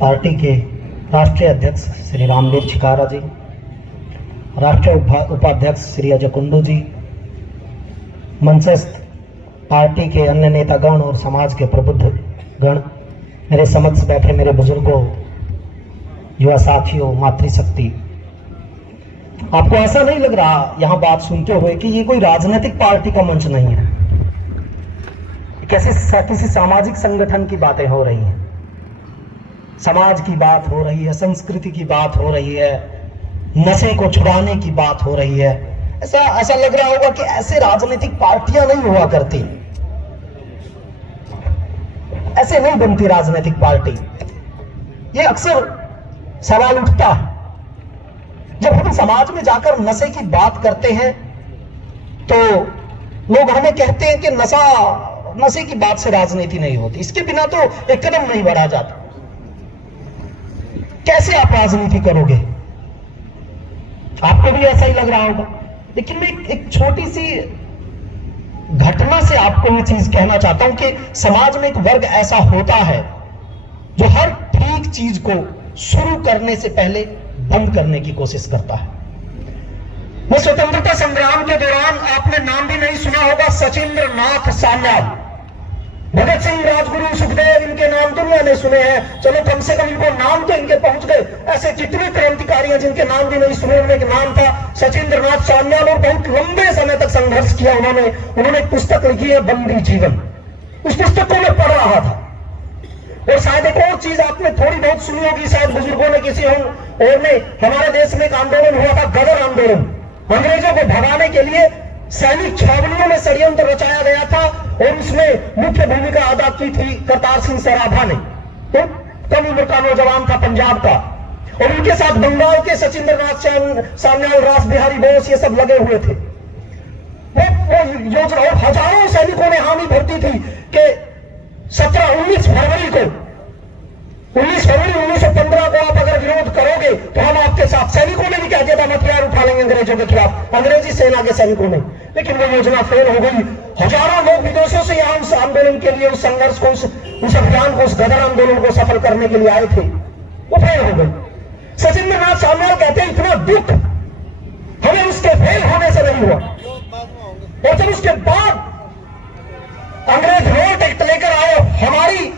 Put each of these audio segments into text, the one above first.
Party के राष्ट्रीय अध्यक्ष श्री रामवीर छिकारा जी, राष्ट्रीय उपाध्यक्ष श्री अजय कुंडू जी, मंचस्थ पार्टी के अन्य नेतागण और समाज के प्रबुद्ध गण, मेरे समक्ष बैठे मेरे बुजुर्गों, युवा साथियों, मातृशक्ति, आपको ऐसा नहीं लग रहा यहाँ बात सुनते हुए कि ये कोई राजनीतिक पार्टी का मंच नहीं है? कैसे किसी सामाजिक संगठन की बातें हो रही हैं, समाज की बात हो रही है, संस्कृति की बात हो रही है, नशे को छुड़ाने की बात हो रही है। ऐसा लग रहा होगा कि ऐसे राजनीतिक पार्टियां नहीं हुआ करती, ऐसे नहीं बनती राजनीतिक पार्टी। ये अक्सर सवाल उठता है जब हम समाज में जाकर नशे की बात करते हैं तो लोग हमें कहते हैं कि नशे की बात से राजनीति नहीं होती, इसके बिना तो एक कदम नहीं बढ़ा जाता। कैसे आप राजनीति करोगे? आपको भी ऐसा ही लग रहा होगा। लेकिन मैं एक छोटी सी घटना से आपको ये चीज कहना चाहता हूं कि समाज में एक वर्ग ऐसा होता है जो हर ठीक चीज को शुरू करने से पहले बंद करने की कोशिश करता है। वो स्वतंत्रता संग्राम के दौरान आपने नाम भी नहीं सुना होगा, सचिंद्र नाथ सान्याल, भगत सिंह, राजगुरु, सुखदेव, इनके नाम दुनिया ने सुने हैं। चलो कम से कम इनको नाम तो इनके पहुंच गए। ऐसे कितने क्रांतिकारी हैं जिनके नाम भी नहीं सुने। उनका नाम था सचिंद्र नाथ सान्याल और बहुत लंबे समय तक संघर्ष किया उन्होंने एक पुस्तक लिखी है, बंदी जीवन। उस पुस्तक को मैं पढ़ रहा था और शायद एक और चीज आपने थोड़ी बहुत सुनी होगी, शायद बुजुर्गों ने किसी और ने, हमारे देश में एक आंदोलन हुआ था, गदर आंदोलन। अंग्रेजों को भगाने के लिए सैनिक छावनियों में षड्यंत्र रचाया गया था और उसमें मुख्य भूमिका अदा की थी करतार सिंह सराभा ने। तो कम उम्र का नौजवान था पंजाब का, और उनके साथ बंगाल के सचिंद्र नाथ सान्याल, रास बिहारी बोस, ये सब लगे हुए थे। वो योजना, और हजारों सैनिकों ने हामी भरती थी कि 19 फरवरी 1915 को आप अगर विरोध करोगे तो हम आपके साथ। सैनिकों ने भी कह दिया था हथियार उठा लेंगे अंग्रेजों के खिलाफ, अंग्रेजी सेना के सैनिकों ने। लेकिन वो योजना फेल हो गई। हजारों लोग विदेशों से यहाँ उस आंदोलन के लिए, उस संघर्ष को, उस अभियान को, उस गदर आंदोलन को सफल करने के लिए आए थे, वो फेल हो गई। सचिंद्र नाथ सान्याल कहते हैं इतना दुख हमें उसके फेल होने से नहीं हुआ, और जब उसके बाद अंग्रेज रोड एक्ट लेकर आए, हमारी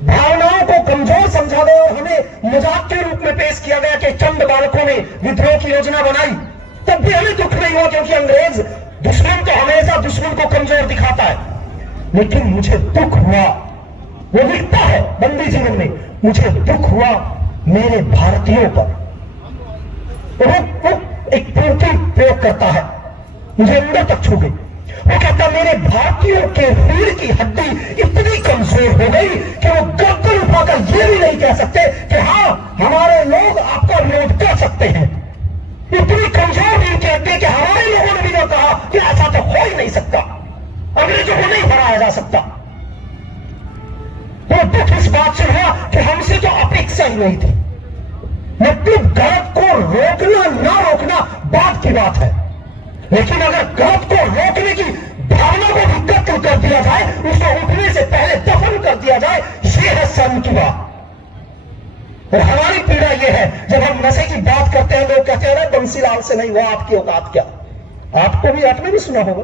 भावनाओं को कमजोर समझा गया और हमें मजाक के रूप में पेश किया गया कि चंद बालकों ने विद्रोह की योजना बनाई, तब भी हमें दुख नहीं हुआ, क्योंकि अंग्रेज दुश्मन तो हमेशा दुश्मन को कमजोर दिखाता है। लेकिन मुझे दुख हुआ, वो लिखता है बंदी जीवन में, मुझे दुख हुआ मेरे भारतीयों पर। वो एक पंक्ति प्रयोग करता है, मुझे अंदर तक छू गई। वो कहता मेरे भारतीयों के रीढ़ की हड्डी इतनी कमजोर हो गई कि वो गर्दन उठाकर ये भी नहीं कह सकते कि हाँ हमारे लोग आपका विरोध कर सकते हैं। इतनी कमजोर रीढ़ की हड्डी कि हमारे लोगों ने भी ना कहा कि ऐसा तो हो ही नहीं सकता, अंग्रेजों को नहीं हराया जा सकता। वो दुख इस बात से हुआ कि हमसे तो अपेक्षा ही नहीं थी। मतलब गलत को रोकना ना रोकना बात की बात है, लेकिन अगर गलत को रोकने की भावना को भी कत्ल कर दिया जाए, उसको उठने से पहले दफन कर दिया जाए, ये है शर्म की बात। और हमारी पीड़ा यह है, जब हम नशे की बात करते हैं लोग कहते हैं अरे बंसीलाल से नहीं हुआ, आपकी औकात क्या? आपने भी सुना होगा,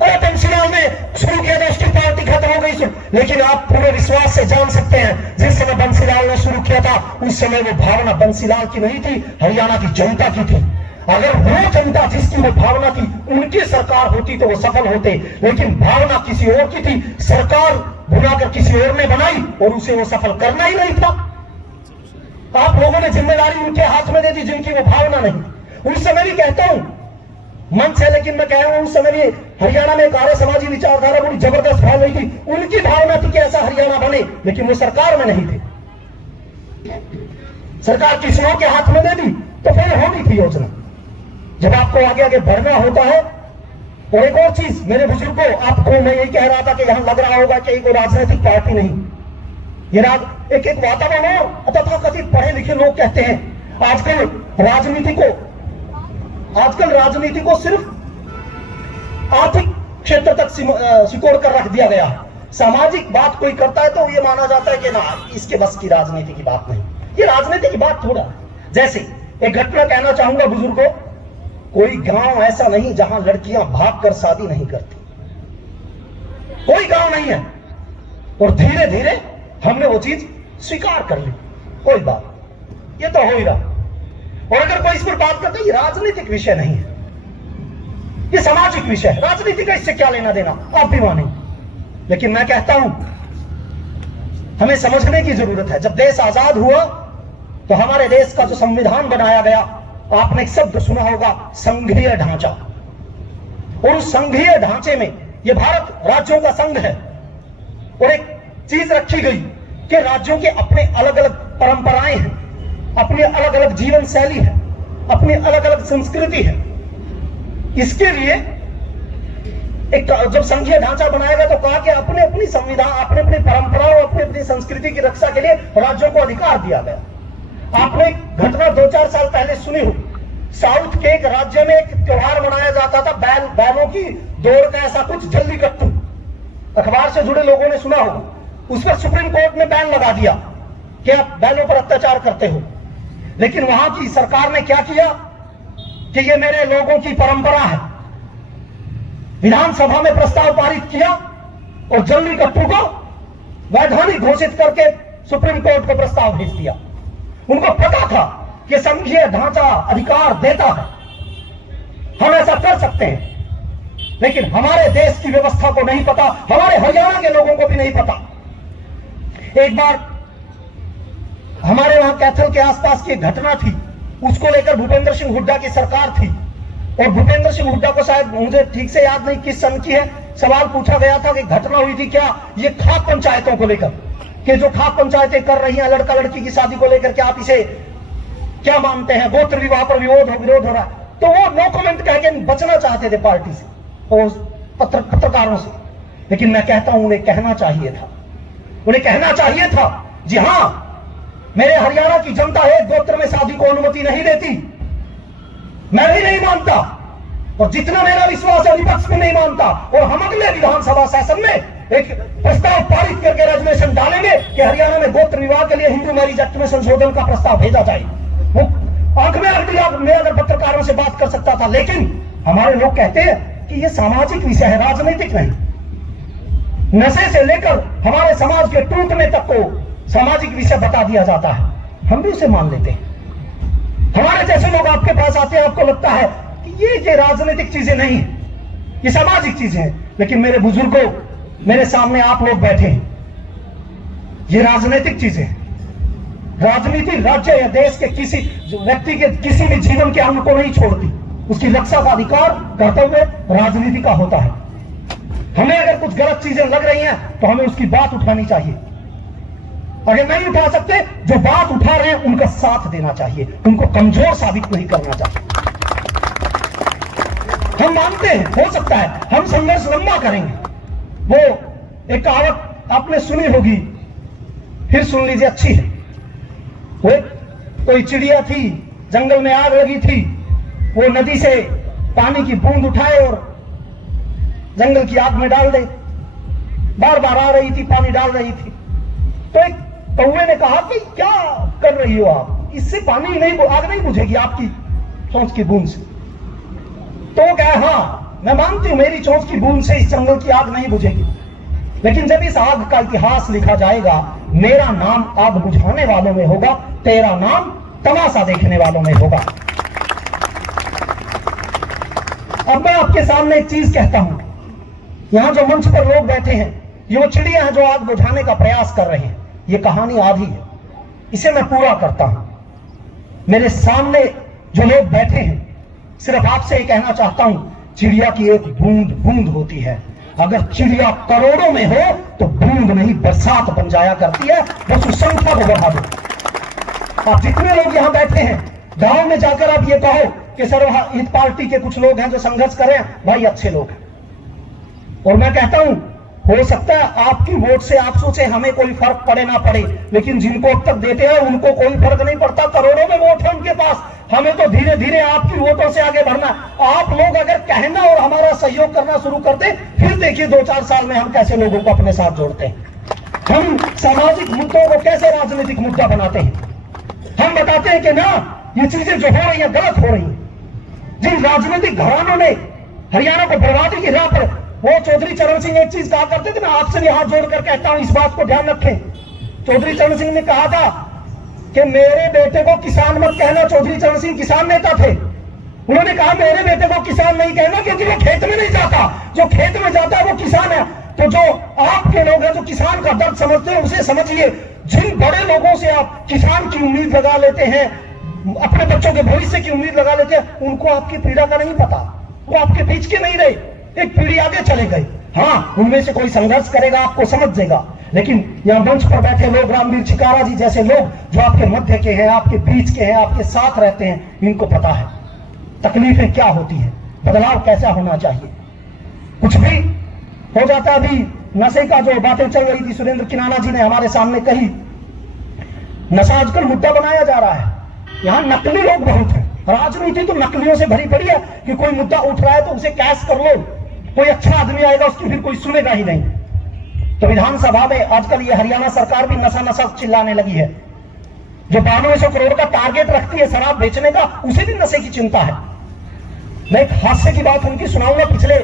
अरे बंसीलाल ने शुरू किया था, उसकी पार्टी खत्म हो गई। लेकिन आप पूरे विश्वास से जान सकते हैं जिस समय बंसीलाल ने शुरू किया था उस समय वो भावना बंसीलाल की नहीं थी, हरियाणा की जनता की थी। अगर वो जनता जिसकी वो भावना थी उनकी सरकार होती तो वो सफल होते, लेकिन भावना किसी और की थी, सरकार बुलाकर किसी और ने बनाई और उसे वो सफल करना ही नहीं था। आप लोगों ने जिम्मेदारी उनके हाथ में दे दी जिनकी वो भावना नहीं। उस समय भी कहता हूं मन से, लेकिन मैं कह रहा हूं उस समय भी हरियाणा में एक आर्य समाजी विचारधारा बड़ी जबरदस्त फैल रही थी। उनकी भावना थी कि ऐसा हरियाणा बने, लेकिन वो सरकार में नहीं थे। सरकार किसी और के हाथ में दे दी तो फिर होनी थी योजना। जब आपको आगे आगे बढ़ना होता है। और एक और चीज मेरे बुजुर्गों, आपको मैं यही कह रहा था कि यहां लग रहा होगा कि कोई राजनीतिक पार्टी नहीं, ये एक वातावरण हो। तथाकथित पढ़े लिखे लोग कहते हैं आजकल राजनीति को सिर्फ आर्थिक क्षेत्र तक सिकोड़ कर रख दिया गया। सामाजिक बात कोई करता है तो ये माना जाता है कि ना इसके बस की राजनीति की बात नहीं। ये राजनीति की बात थोड़ा। जैसे एक घटना कहना चाहूंगा बुजुर्गों, कोई गांव ऐसा नहीं जहां लड़कियां भागकर शादी नहीं करती, कोई गांव नहीं है। और धीरे धीरे हमने वो चीज स्वीकार कर ली, कोई बात, ये तो हो ही रहा। और अगर कोई इस पर बात करता है, ये राजनीतिक विषय नहीं है, ये सामाजिक विषय है, राजनीति का इससे क्या लेना देना, आप भी माने। लेकिन मैं कहता हूं हमें समझने की जरूरत है। जब देश आजाद हुआ तो हमारे देश का जो संविधान बनाया गया, आपने एक शब्द सुना होगा, संघीय ढांचा। और उस संघीय ढांचे में यह भारत राज्यों का संघ है। और एक चीज रखी गई कि राज्यों के अपने अलग अलग परंपराएं हैं, अपनी अलग अलग जीवन शैली है, अपनी अलग अलग संस्कृति है। इसके लिए एक जब संघीय ढांचा बनाया गया तो कहा कि अपने अपनी संविधान, अपने अपनी परंपराओं, अपनी अपनी संस्कृति की रक्षा के लिए राज्यों को अधिकार दिया गया। आपने घटना 2-4 साल पहले सुनी हो, साउथ के एक राज्य में एक त्योहार मनाया जाता था, बैलों की दौड़ का, ऐसा कुछ, जल्लीकट्टू। अखबार से जुड़े लोगों ने सुना होगा। उस पर सुप्रीम कोर्ट ने बैन लगा दिया कि आप बैलों पर अत्याचार करते हो। लेकिन वहां की सरकार ने क्या किया कि ये मेरे लोगों की परंपरा है, विधानसभा में प्रस्ताव पारित किया और जल्लीकट्टू को वैधानिक घोषित करके सुप्रीम कोर्ट को प्रस्ताव भेज दिया। उनको पता था कि संघीय ढांचा अधिकार देता है, हम ऐसा कर सकते हैं। लेकिन हमारे देश की व्यवस्था को नहीं पता, हमारे हरियाणा के लोगों को भी नहीं पता। एक बार हमारे वहां कैथल के आसपास की एक घटना थी, उसको लेकर भूपेंद्र सिंह हुड्डा की सरकार थी। और भूपेंद्र सिंह हुड्डा को, शायद मुझे ठीक से याद नहीं किस सन की है, सवाल पूछा गया था कि घटना हुई थी क्या ये खाप पंचायतों को लेकर, कि जो खाप पंचायतें कर रही हैं लड़का लड़की की शादी को लेकर, क्या आप इसे क्या मानते हैं, गोत्र विवाह पर विरोध हो रहा है। तो वो नो कमेंट कह के बचना चाहते थे पार्टी से और पत्रकारों से। लेकिन मैं कहता हूं उन्हें कहना चाहिए था, उन्हें कहना चाहिए था, जी हां, मेरे हरियाणा की जनता है गोत्र में शादी को अनुमति नहीं देती, मैं भी नहीं मानता, और जितना मेरा विश्वास है विपक्ष में नहीं मानता। और हम अगले विधानसभा सेशन में एक प्रस्ताव पारित करके रेजोल्यूशन डालेंगे कि हरियाणा में गोत्र विवाह के लिए हिंदू मैरिज एक्ट में संशोधन का प्रस्ताव भेजा जाए। वो आंख में मैं अगर पत्रकारों से बात कर सकता था। लेकिन हमारे लोग कहते हैं कि ये सामाजिक विषय है, राजनीतिक नहीं। नशे से लेकर हमारे समाज के टूटने तक को सामाजिक विषय बता दिया जाता है, हम भी उसे मान लेते हैं। हमारे जैसे लोग आपके पास आते हैं, आपको लगता है कि ये राजनीतिक चीजें नहीं है, ये सामाजिक चीजें हैं। लेकिन मेरे बुजुर्गों, मेरे सामने आप लोग बैठे हैं, ये राजनीतिक चीजें हैं। राजनीति राज्य या देश के किसी व्यक्ति के किसी भी जीवन के अंग को नहीं छोड़ती, उसकी रक्षा का अधिकार कर्तव्य राजनीति का होता है। हमें अगर कुछ गलत चीजें लग रही हैं तो हमें उसकी बात उठानी चाहिए। अगर नहीं उठा सकते, जो बात उठा रहे हैं उनका साथ देना चाहिए, उनको कमजोर साबित नहीं करना चाहिए। हम मानते हैं, हो सकता है हम संघर्ष लंबा करेंगे। वो एक कहावत आपने सुनी होगी, फिर सुन लीजिए, अच्छी है। वो कोई चिड़िया थी, जंगल में आग लगी थी, वो नदी से पानी की बूंद उठाए और जंगल की आग में डाल दे। बार बार आ रही थी, पानी डाल रही थी। तो एक कौवे ने कहा कि क्या कर रही हो आप, इससे पानी नहीं, आग नहीं बुझेगी आपकी चोंच की बूंद से। तो वो कहा, हाँ मैं मानती हूं मेरी चोंच की बूंद से इस जंगल की आग नहीं बुझेगी, लेकिन जब इस आग का इतिहास लिखा जाएगा, मेरा नाम आग बुझाने वालों में होगा, तेरा नाम तमाशा देखने वालों में होगा। अब मैं आपके सामने एक चीज कहता हूं, यहां जो मंच पर लोग बैठे हैं, ये वो चिड़िया हैं जो आग बुझाने का प्रयास कर रहे हैं। ये कहानी आधी है, इसे मैं पूरा करता हूं। मेरे सामने जो लोग बैठे हैं, सिर्फ आपसे ये कहना चाहता हूं, चिड़िया की एक बूंद बूंद होती है। अगर चिड़िया करोड़ों में हो तो बूंद नहीं बरसात बन जाया करती है। बस उस संख्या को बढ़ा दो। आप जितने लोग यहां बैठे हैं, गांव में जाकर आप ये कहो कि सर्वहित पार्टी के कुछ लोग हैं जो संघर्ष कर रहे हैं, भाई अच्छे लोग हैं। और मैं कहता हूं हो सकता है आपकी वोट से आप सोचे हमें कोई फर्क पड़े ना पड़े, लेकिन जिनको अब तक देते हैं उनको कोई फर्क नहीं पड़ता। करोड़ों में वोट है उनके पास, हमें तो धीरे धीरे आपकी वोटों से आगे बढ़ना। आप लोग अगर कहना और हमारा सहयोग करना शुरू कर दे, फिर देखिए 2-4 साल में हम कैसे लोगों को अपने साथ जोड़ते हैं। हम सामाजिक मुद्दों को कैसे राजनीतिक मुद्दा बनाते हैं। हम बताते हैं कि ना, ये चीजें जो हो रही है गलत हो रही है। जिन राजनीतिक घरानों ने हरियाणा को बर्बादी की राह पर, वो चौधरी चरण सिंह एक चीज कहा करते थे, मैं आपसे भी हाथ जोड़कर कहता हूं इस बात को ध्यान रखें। चौधरी चरण सिंह ने कहा था कि मेरे बेटे को किसान मत कहना। चौधरी चरण सिंह किसान नेता थे। उन्होंने कहा मेरे बेटे को किसान नहीं कहना, क्योंकि वो खेत में नहीं जाता, जो खेत में जाता है वो किसान है। तो जो आपके लोग हैं जो किसान का दर्द समझते हैं, उसे समझिए। जिन बड़े लोगों से आप किसान की उम्मीद लगा लेते हैं, अपने बच्चों के भविष्य की उम्मीद लगा लेते हैं, उनको आपकी पीड़ा का नहीं पता, वो आपके बीच के नहीं रहे, एक पीढ़ी आगे चले गए। हाँ, उनमें से कोई संघर्ष करेगा, आपको समझ देगा, लेकिन यहाँ मंच पर बैठे लोग, रामवीर चिकारा जी जैसे लोग जो आपके मध्य के हैं, आपके बीच के हैं, आपके साथ रहते हैं, इनको पता है तकलीफें क्या होती है, बदलाव कैसा होना चाहिए। कुछ भी हो जाता। अभी नशे का जो बातें चल रही थी, सुरेंद्र किनाना जी ने हमारे सामने कही, नशा आजकल मुद्दा बनाया जा रहा है। यहाँ नकली लोग बहुत हैं, राजनीति तो नकलियों से भरी पड़ी है कि कोई मुद्दा उठ रहा है तो उसे कैश कर लो, कोई अच्छा आदमी आएगा उसकी फिर कोई सुनेगा ही नहीं। तो विधानसभा में आजकल ये हरियाणा सरकार भी नशा नशा चिल्लाने लगी है। जो 9200 करोड़ का टारगेट रखती है शराब बेचने का, उसे भी नशे की चिंता है। मैं एक हादसे की बात उनकी सुनाऊंगा। पिछले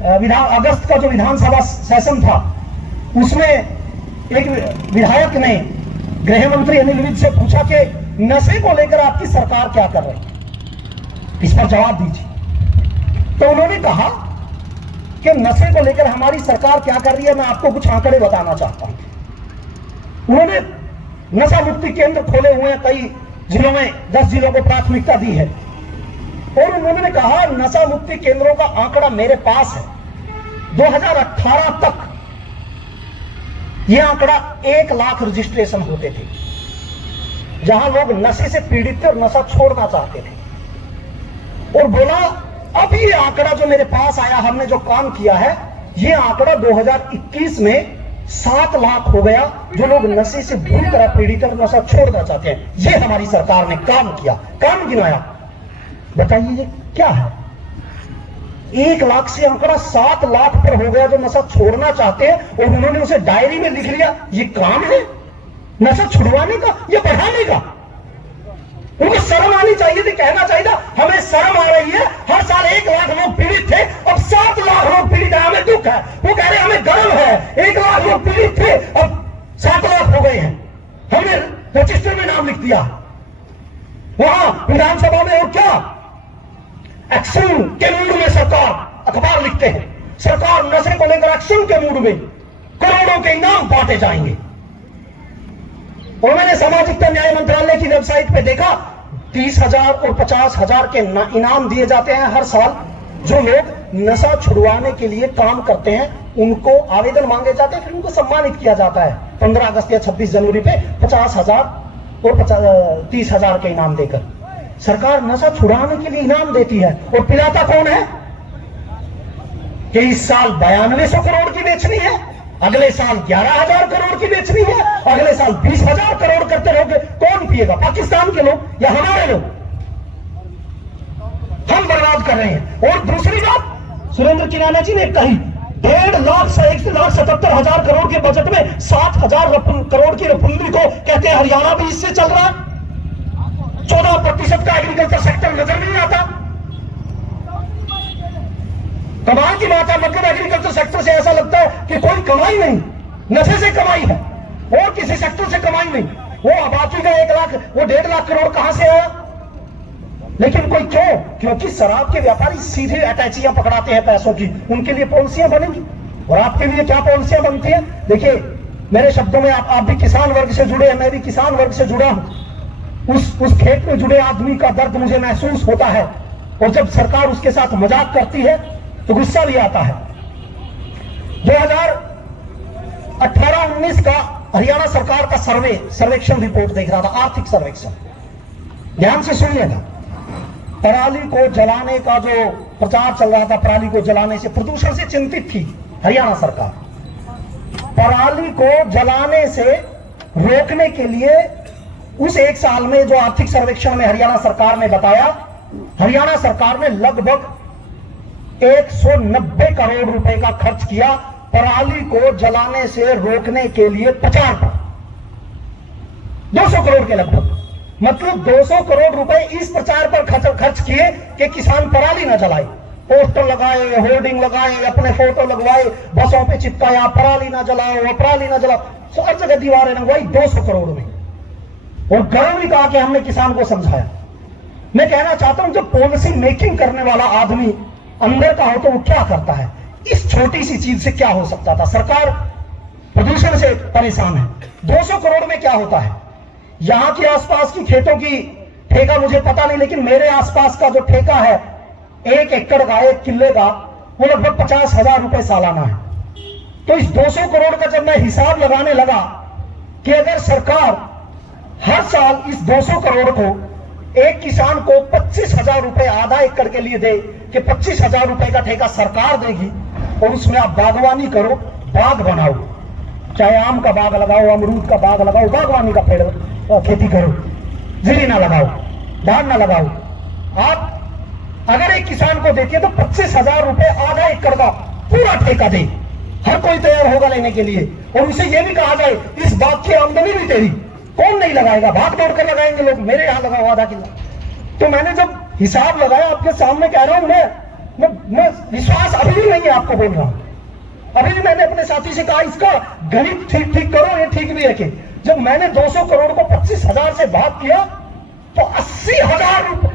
अगस्त का जो विधानसभा सेशन था, उसमें एक विधायक ने गृह मंत्री अनिल विज से पूछा कि नशे को लेकर आपकी सरकार क्या कर रही है, इस पर जवाब दीजिए। तो उन्होंने कहा कि नशे को लेकर हमारी सरकार क्या कर रही है, मैं आपको कुछ आंकड़े बताना चाहता हूं। उन्होंने नशा मुक्ति केंद्र खोले हुए हैं कई जिलों में, 10 जिलों को प्राथमिकता दी है, और उन्होंने कहा नशा मुक्ति केंद्रों का आंकड़ा मेरे पास है। 2018 तक यह आंकड़ा 1 लाख रजिस्ट्रेशन होते थे, जहां लोग नशे से पीड़ित थे और नशा छोड़ना चाहते थे। और बोला अब ये आंकड़ा जो मेरे पास आया, हमने जो काम किया है, ये आंकड़ा 2021 में 7 लाख हो गया, जो लोग नशे से बुरी तरह पीड़ित और नशा छोड़ना चाहते हैं। ये हमारी सरकार ने काम किया, काम गिनाया। बताइए ये क्या है? 1 लाख से आंकड़ा 7 लाख पर हो गया जो नशा छोड़ना चाहते हैं, और उन्होंने उसे डायरी में लिख लिया। ये काम है नशा छुड़वाने का या बढ़ाने का? उनको शर्म आनी चाहिए थी, कहना चाहिए था हमें शर्म आ रही है, हर साल 1 लाख लोग पीड़ित थे, अब 7 लाख लोग पीड़ित है, हमें दुख है। वो कह रहे हमें गर्व है, 1 लाख लोग पीड़ित थे, अब 7 लाख हो गए हैं, हमने रजिस्टर में नाम लिख दिया। वहां विधानसभा में और क्या एक्शन के मूड में सरकार अखबार लिखते हैं, सरकार नशे को लेकर एक्शन के मूड में, करोड़ों के इनाम बांटे जाएंगे। और मैंने सामाजिक न्याय मंत्रालय की वेबसाइट पे देखा 30,000 और 50,000 के इनाम दिए जाते हैं हर साल। जो लोग नशा छुड़वाने के लिए काम करते हैं, उनको आवेदन मांगे जाते हैं, फिर उनको सम्मानित किया जाता है 15 अगस्त या 26 जनवरी पे 50,000 और 30,000 के इनाम देकर। सरकार नशा छुड़ाने के लिए इनाम देती है, और पिलाता कौन है? कि इस साल 9200 करोड़ की बेचनी है, अगले साल 11,000 करोड़ की बेचनी है, अगले साल 20,000 करोड़ करते रहोगे। कौन पिएगा? पाकिस्तान के लोग या हमारे लोग? हम बर्बाद कर रहे हैं। और दूसरी बात सुरेंद्र किनाना जी ने कही, 1,77,000 करोड़ के बजट में 7,000 करोड़ की रफुंदी को कहते हैं हरियाणा भी इससे चल रहा है। 14% का एग्रीकल्चर सेक्टर नजर नहीं आता। कमाई की बात है, मतलब एग्रीकल्चर सेक्टर से ऐसा लगता है कि कोई कमाई नहीं, नशे से कमाई है, और किसी सेक्टर से कमाई नहीं। वो बाकी का 1 लाख, वो 1.5 लाख करोड़ कहां से आया? लेकिन कोई क्यों? क्योंकि शराब के व्यापारी सीधे अटैचियां पकड़ाते हैं पैसों की, उनके लिए पॉलिसियां बनेंगी। और आपके लिए क्या पॉलिसियां बनती है? देखिए मेरे शब्दों में, आप भी किसान वर्ग से जुड़े हैं, मैं भी किसान वर्ग से जुड़ा हूं। उस खेत में जुड़े आदमी का दर्द मुझे महसूस होता है, और जब सरकार उसके साथ मजाक करती है तो गुस्सा भी आता है। 2018-19 का हरियाणा सरकार का सर्वेक्षण रिपोर्ट देख रहा था, आर्थिक सर्वेक्षण, ध्यान से सुनिएगा। पराली को जलाने का जो प्रचार चल रहा था, पराली को जलाने से, प्रदूषण से चिंतित थी हरियाणा सरकार। पराली को जलाने से रोकने के लिए उस एक साल में जो आर्थिक सर्वेक्षण में हरियाणा सरकार ने बताया, हरियाणा सरकार ने लगभग 190 करोड़ रुपए का खर्च किया पराली को जलाने से रोकने के लिए प्रचार पर। 200 करोड़ के लगभग, मतलब 200 करोड़ रुपए इस प्रचार पर खर्च किए कि किसान पराली ना जलाए। पोस्टर लगाए, होर्डिंग लगाए, अपने फोटो लगवाए, बसों पे चिपकाया, पराली ना जलाओ, पराली ना जलाओ, हर जगह दीवारें लगवाई 200 करोड़ में। और गर्व भी कहा कि हमने किसान को समझाया। मैं कहना चाहता हूं, जब पॉलिसी मेकिंग करने वाला आदमी अंदर का हो तो वो क्या करता है। इस छोटी सी चीज से क्या हो सकता था। सरकार प्रदूषण से परेशान है। 200 करोड़ में क्या होता है। यहां के आसपास की खेतों की ठेका मुझे पता नहीं, लेकिन मेरे आसपास का जो ठेका है 1 एकड़ का, 1 किले का, वो लगभग 50,000 रुपए सालाना है। तो इस 200 करोड़ का जब मैं हिसाब लगाने लगा कि अगर सरकार हर साल इस 200 करोड़ को एक किसान को 25,000 रुपए आधा एकड़ के लिए दे कि 25,000 रुपए का ठेका सरकार देगी और उसमें आप बागवानी करो, बाग बनाओ, चाहे आम का बाग लगाओ, अमरूद का बाग लगाओ, बागवानी का पेड़ खेती करो, जीरी ना लगाओ, धान ना लगाओ। आप अगर एक किसान को देती है तो 25,000 रुपए आधा एकड़ का पूरा ठेका दे, हर कोई तैयार होगा लेने के लिए। और उसे यह भी कहा जाए इस बाग की आमदनी भी तेरी, कौन नहीं लगाएगा, भाग दौड़ कर लगाएंगे लोग, मेरे यहां लगाओ आधा किलो। तो मैंने जब हिसाब लगाया, आपके सामने कह रहा हूं, मैं विश्वास अभी भी नहीं है, आपको बोल रहा हूं। अभी भी मैंने अपने साथी से कहा इसका गणित ठीक करो, ये ठीक भी रखे। जब मैंने 200 करोड़ को 25,000 से भाग किया तो 80,000 रुपए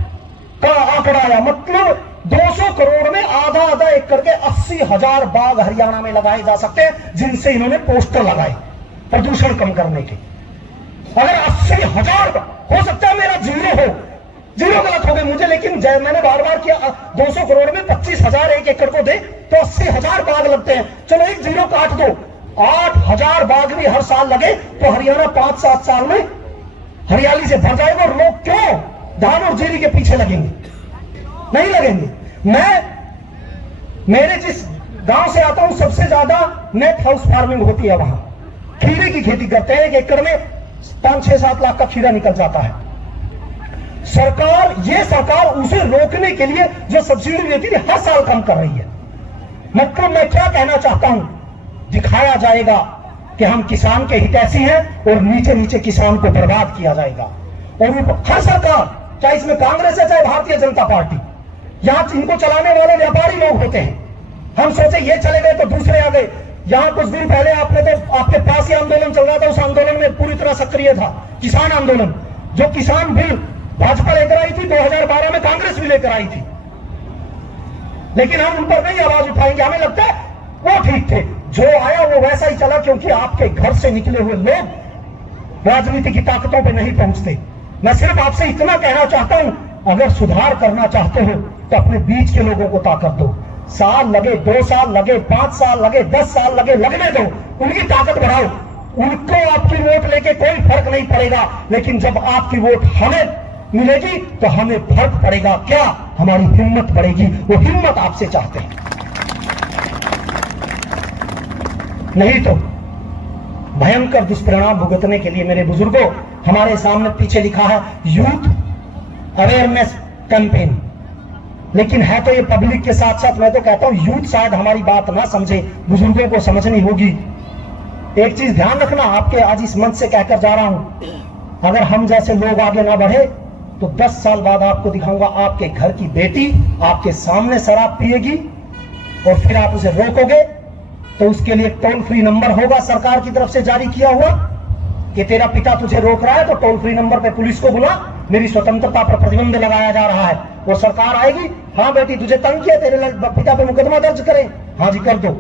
का आंकड़ा आया। मतलब 200 करोड़ में आधा एकड़ के 80,000 बाग हरियाणा में लगाए जा सकते हैं, जिनसे इन्होंने पोस्टर लगाए प्रदूषण कम करने के। अगर 80,000 हो सकता है मेरा जीरो गलत हो गए मुझे, लेकिन मैंने बार बार किया 200 करोड़ में 25,000 1 एकड़ को दे तो 80,000 बाग लगते हैं। चलो एक जीरो काट दो, 8,000 बाग भी हर साल लगे तो हरियाणा 5-7 साल में हरियाली से भर जाएगा। और लोग क्यों धान और जीरी के पीछे लगेंगे? नहीं लगेंगे। मेरे जिस गांव से आता हूं सबसे ज्यादा नेट हाउस फार्मिंग होती है, वहां खीरे की खेती करते हैं। 1 एकड़ में 5-6-7 लाख का खीरा निकल जाता है। सरकार उसे रोकने के लिए जो सब्सिडी देती थी हर साल कम कर रही है। मतलब मैं क्या कहना चाहता हूं, दिखाया जाएगा कि हम किसान के हितैषी हैं और नीचे नीचे किसान को बर्बाद किया जाएगा। और हर सरकार, चाहे इसमें कांग्रेस है चाहे भारतीय जनता पार्टी, यहां इनको चलाने वाले व्यापारी लोग होते हैं। हम सोचे ये चले गए तो दूसरे आ गए। यहां कुछ दिन पहले आपके पास ही आंदोलन चल रहा था, उस आंदोलन में पूरी तरह सक्रिय था किसान आंदोलन। जो किसान बिल भाजपा लेकर आई थी 2012 में, कांग्रेस भी लेकर आई थी, लेकिन हम उन पर नहीं आवाज उठाएंगे। हमें लगता है वो ठीक थे, जो आया वो वैसा ही चला, क्योंकि आपके घर से निकले हुए लोग राजनीति की ताकतों पे नहीं पहुंचते। मैं सिर्फ आपसे इतना कहना चाहता हूं, अगर सुधार करना चाहते हो तो अपने बीच के लोगों को ताकत दो। साल लगे, 2 साल लगे, 5 साल लगे, 10 साल लगे, लगने दो, उनकी ताकत बढ़ाओ। उनको आपकी वोट लेके कोई फर्क नहीं पड़ेगा, लेकिन जब आपकी वोट हमें मिलेगी तो हमें फर्क पड़ेगा। क्या? हमारी हिम्मत बढ़ेगी। वो हिम्मत आपसे चाहते हैं, नहीं तो भयंकर दुष्परिणाम भुगतने के लिए मेरे बुजुर्गों हमारे सामने पीछे लिखा है यूथ अवेयरनेस कैंपेन, लेकिन है तो ये पब्लिक के साथ साथ, मैं तो कहता हूं यूथ शायद हमारी बात ना समझे, बुजुर्गों को समझनी होगी। एक चीज ध्यान रखना, आपके आज इस मंच से कहकर जा रहा हूं, अगर हम जैसे लोग आगे ना बढ़े तो 10 साल बाद आपको दिखाऊंगा आपके घर की बेटी आपके सामने शराब पिएगी और फिर आप उसे रोकोगे तो उसके लिए टोल फ्री नंबर होगा सरकार की तरफ से जारी किया हुआ कि तेरा पिता तुझे रोक रहा है तो टोल फ्री नंबर पे पुलिस को बुला, मेरी स्वतंत्रता पर प्रतिबंध लगाया जा रहा है। और सरकार आएगी, हाँ बेटी तुझे तंग किया, तेरे पिता पे मुकदमा दर्ज करें, हाँ जी कर दो।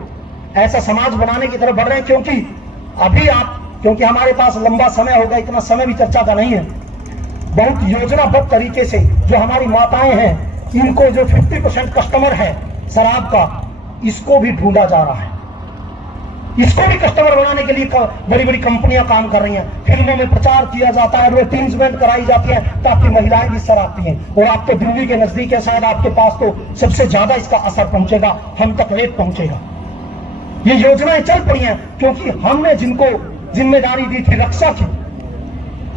ऐसा समाज बनाने की तरफ बढ़ रहे हैं, क्योंकि हमारे पास लंबा समय होगा, इतना समय भी चर्चा का नहीं है। बहुत योजनाबद्ध तरीके से जो हमारी माताएं हैं, इनको जो 50% कस्टमर है शराब का, इसको भी ढूंढा जा रहा है। इसको भी कस्टमर बनाने के लिए बड़ी बड़ी कंपनियां काम कर रही हैं। फिल्मों में प्रचार किया जाता है, एडवर्टीजमेंट कराई जाती है ताकि महिलाएं भी शराब पिएं। और आप तो दिल्ली के नजदीक है, शायद आपके पास तो सबसे ज्यादा इसका असर पहुंचेगा, हम तक रेप पहुंचेगा। ये योजनाएं चल पड़ी हैं क्योंकि हमने जिनको जिम्मेदारी दी थी रक्षा की,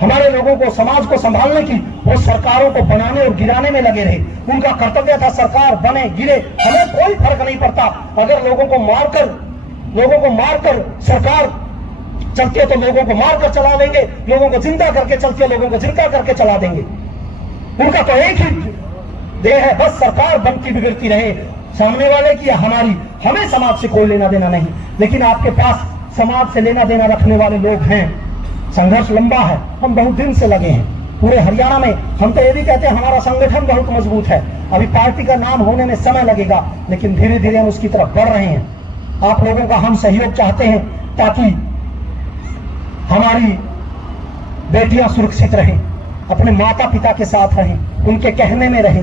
हमारे लोगों को, समाज को संभालने की, वो सरकारों को बनाने और गिराने में लगे रहे। उनका कर्तव्य था सरकार बने गिरे, हमें कोई फर्क नहीं पड़ता। अगर लोगों को मारकर सरकार चलती है तो लोगों को मारकर चला देंगे, लोगों को जिंदा करके चलती है, लोगों को जिंदा करके चला देंगे। उनका तो एक ही देह है, बस सरकार बनती बिगड़ती रहे, सामने वाले की या हमारी, हमें समाज से कोई लेना देना नहीं। लेकिन आपके पास समाज से लेना देना रखने वाले लोग हैं। संघर्ष लंबा है, हम बहुत दिन से लगे हैं पूरे हरियाणा में। हम तो ये भी कहते हैं हमारा संगठन बहुत मजबूत है। अभी पार्टी का नाम होने में समय लगेगा, लेकिन धीरे धीरे हम उसकी तरफ बढ़ रहे हैं। आप लोगों का हम सहयोग चाहते हैं ताकि हमारी बेटियां सुरक्षित रहें, अपने माता पिता के साथ रहें, उनके कहने में रहें,